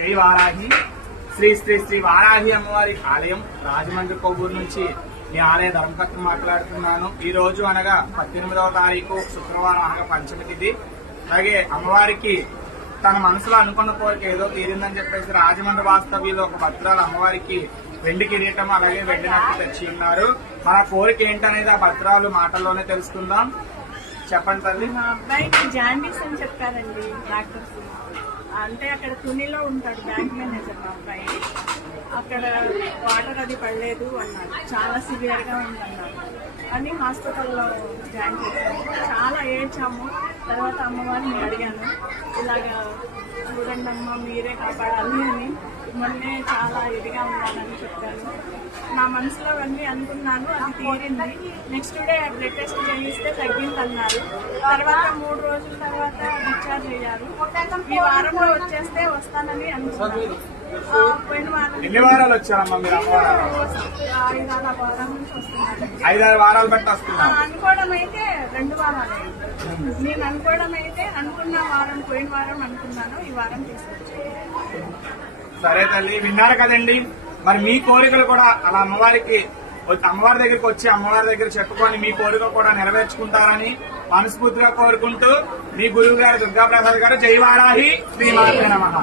జై వారాహి. శ్రీ శ్రీ శ్రీ వారాహి అమ్మవారి ఆలయం రాజమండ్రి కొవ్వూరు నుంచి ఈ ఆలయ ధర్మకర్త మాట్లాడుతున్నాను. ఈ రోజు అనగా 18వ తారీఖు శుక్రవారం అనగా పంచమి తిథి. అలాగే అమ్మవారికి తన మనసులో అనుకున్న కోరిక ఏదో తీరిందని చెప్పేసి రాజమండ్రి వాస్తవ్యంలో ఒక భద్రాలు అమ్మవారికి వెండి కిరీటం అలాగే వెండి నట్టు తెచ్చి ఉన్నారు. మన కోరిక ఏంటనేది ఆ భద్రాలు మాటల్లోనే తెలుసుకుందాం. చెప్పండి తల్లి. మా అబ్బాయికి జాండీస్ అని చెప్పారండి డాక్టర్స్. అంటే అక్కడ తునిలో ఉంటాడు బ్యాంక్ మేనేజర్ మా అబ్బాయి. అక్కడ వాటర్ అది పడలేదు అన్నారు, చాలా సివియర్ గా ఉందన్నారు అని హాస్పిటల్లో జాయిన్ చేశాము. చాలా ఏడ్చాము. తర్వాత అమ్మవారిని అడిగాను, ఇలాగా చూడండి అమ్మ మీరే కాపాడాలి అని. మొన్నే చాలా ఇదిగా ఉన్నానని చెప్పాను. నా మనసులో అన్నీ అనుకున్నాను, అది తీరింది. నెక్స్ట్ డే బ్లడ్ టెస్ట్ చేయిస్తే తగ్గిందన్నారు. తర్వాత 3 రోజుల తర్వాత డిశ్చార్జ్ అయ్యారు. ఈ వారంలో వచ్చేస్తే వస్తానని అనుకున్నాను. పోయిన వారం ఎన్ని వారాలు వచ్చారమ్మా మీరు? 5-6 వారాల నుంచి వస్తున్నాను. 5-6 వారాలు బట్టి వస్తున్నాను. అనుకోవడం అయితే 2 వారాలు అయింది. నేను అనుకోవడం అయితే అనుకున్న వారం, పోయిన వారం అనుకున్నాను, ఈ వారం తీసుకొచ్చాను. సరే తల్లి, విన్నారు కదండి. మరి మీ కోరికలు కూడా అలా అమ్మవారి దగ్గరికి వచ్చి అమ్మవారి దగ్గర చెప్పుకొని మీ కోరిక కూడా నెరవేర్చుకుంటారని మనస్ఫూర్తిగా కోరుకుంటూ మీ గురువు గారు దుర్గాప్రసాద్ గారు. జై వారాహి. శ్రీ మాత్రే నమః.